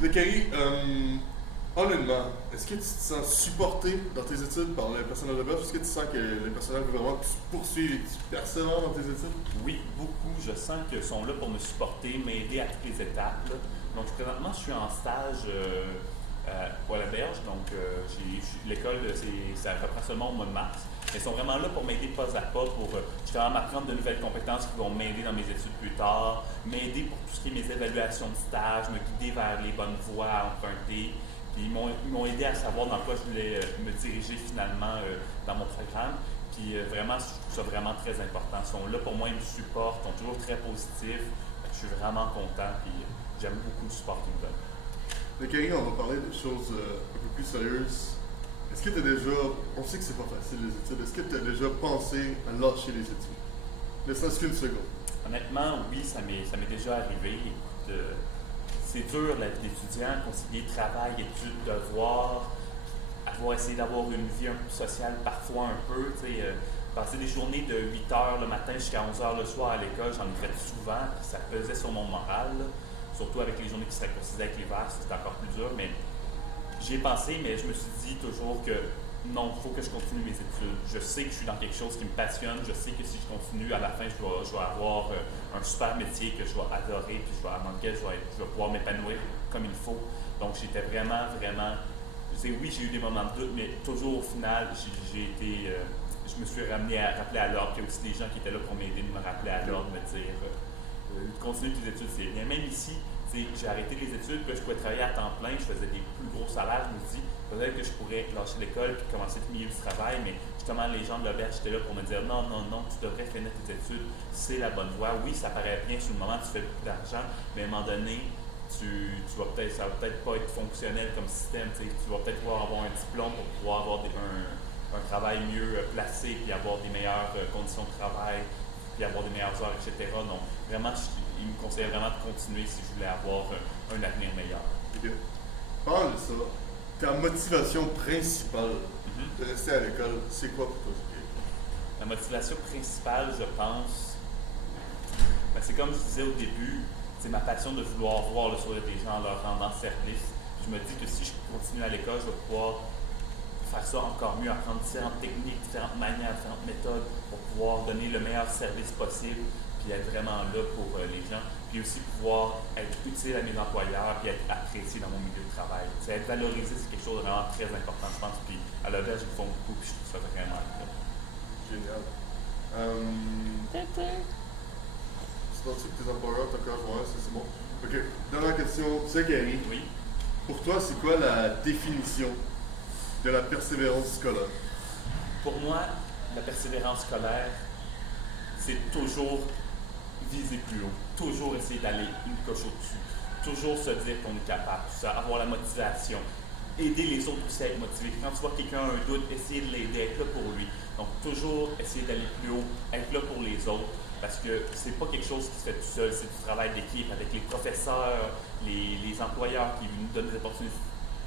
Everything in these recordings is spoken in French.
Zachary, honnêtement, est-ce que tu te sens supporté dans tes études par le personnel de base? Est-ce que tu sens que le personnel veut vraiment que tu poursuives et que tu persévères dans tes études? Oui, beaucoup. Je sens qu'ils sont là pour me supporter, m'aider à toutes les étapes, là. Donc, présentement, je suis en stage à la Berge. Donc, l'école, ça reprend seulement au mois de mars. Ils sont vraiment là pour m'aider pas à pas, pour justement m'apprendre de nouvelles compétences qui vont m'aider dans mes études plus tard, m'aider pour tout ce qui est mes évaluations de stage, me guider vers les bonnes voies à emprunter. Puis ils m'ont aidé à savoir dans quoi je voulais me diriger finalement dans mon programme. Puis vraiment, je trouve ça vraiment très important. Ils sont là pour moi, ils me supportent, ils sont toujours très positifs. Je suis vraiment content, puis j'aime beaucoup le support qu'ils me donnent. Zachary, on va parler de choses un peu plus sérieuses. Est-ce que tu as déjà, on sait que c'est pas facile les études, est-ce que tu as déjà pensé à lâcher les études? Ne serait-ce qu'une seconde. Honnêtement, oui, ça m'est déjà arrivé. Écoute, c'est dur la vie d'étudiant, concilier travail, études, devoirs, essayer d'avoir une vie un peu sociale parfois un peu. Passer des journées de 8 heures le matin jusqu'à 11 heures le soir à l'école, j'en ai fait souvent, puis ça pesait sur mon moral. Là. Surtout avec les journées qui seraient considérées avec l'hiver, c'était encore plus dur. Mais j'y ai pensé, mais je me suis dit toujours que non, il faut que je continue mes études. Je sais que je suis dans quelque chose qui me passionne. Je sais que si je continue, à la fin, je vais avoir un super métier que je vais adorer, puis dans lequel je vais pouvoir m'épanouir comme il faut. Donc, j'étais vraiment, vraiment. Oui, j'ai eu des moments de doute, mais toujours au final, je me suis rappelé à l'ordre. Il y a aussi des gens qui étaient là pour m'aider, de me rappeler à l'ordre, me dire continue tes études, c'est bien. Même ici, j'ai arrêté les études, puis je pouvais travailler à temps plein, je faisais des plus gros salaires. Je me suis dit, peut-être que je pourrais lâcher l'école et commencer le milieu du travail, mais justement, les gens de l'auberge étaient là pour me dire non, non, non, tu devrais finir tes études, c'est la bonne voie. Oui, ça paraît bien sur le moment, tu fais beaucoup d'argent, mais à un moment donné, ça va peut-être pas être fonctionnel comme système. Tu vas peut-être pouvoir avoir un diplôme pour pouvoir avoir un travail mieux placé, puis avoir des meilleures conditions de travail, puis avoir des meilleures heures, etc. Donc, vraiment, il me conseillait vraiment de continuer si je voulais avoir un avenir meilleur. Okay. Parle de ça. Ta motivation principale de rester à l'école, c'est quoi pour toi? La motivation principale, je pense, c'est comme je disais au début, c'est ma passion de vouloir voir le sourire des gens en leur rendant service. Je me dis que si je continue à l'école, je vais pouvoir faire ça encore mieux, apprendre différentes techniques, différentes manières, différentes méthodes pour pouvoir donner le meilleur service possible, puis être vraiment là pour les gens, puis aussi pouvoir être utile à mes employeurs, puis être apprécié dans mon milieu de travail. Être valorisé, c'est quelque chose de vraiment très important, je pense, puis à l'auberge, ils font beaucoup, puis je trouve ça vraiment cool. Génial. Tu penses que tes employeurs t'encouragent? C'est bon. Ok. Dernière question. Tu sais, Gary, oui? Pour toi, c'est quoi la définition de la persévérance scolaire? Pour moi, la persévérance scolaire, c'est toujours viser plus haut, toujours essayer d'aller une coche au-dessus, toujours se dire qu'on est capable, avoir la motivation, aider les autres aussi à être motivés. Quand tu vois quelqu'un a un doute, essayer de l'aider, être là pour lui. Donc, toujours essayer d'aller plus haut, être là pour les autres, parce que c'est pas quelque chose qui se fait tout seul, c'est du travail d'équipe avec les professeurs, les employeurs qui nous donnent des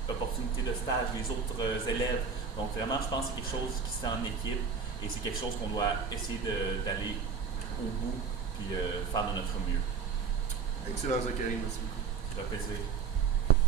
opportunités de stage, les autres élèves. Donc, vraiment, je pense que c'est quelque chose qui se fait en équipe et c'est quelque chose qu'on doit essayer d'aller au bout puis faire de notre mieux. Excellent, Zachary, merci beaucoup. Ça fait plaisir.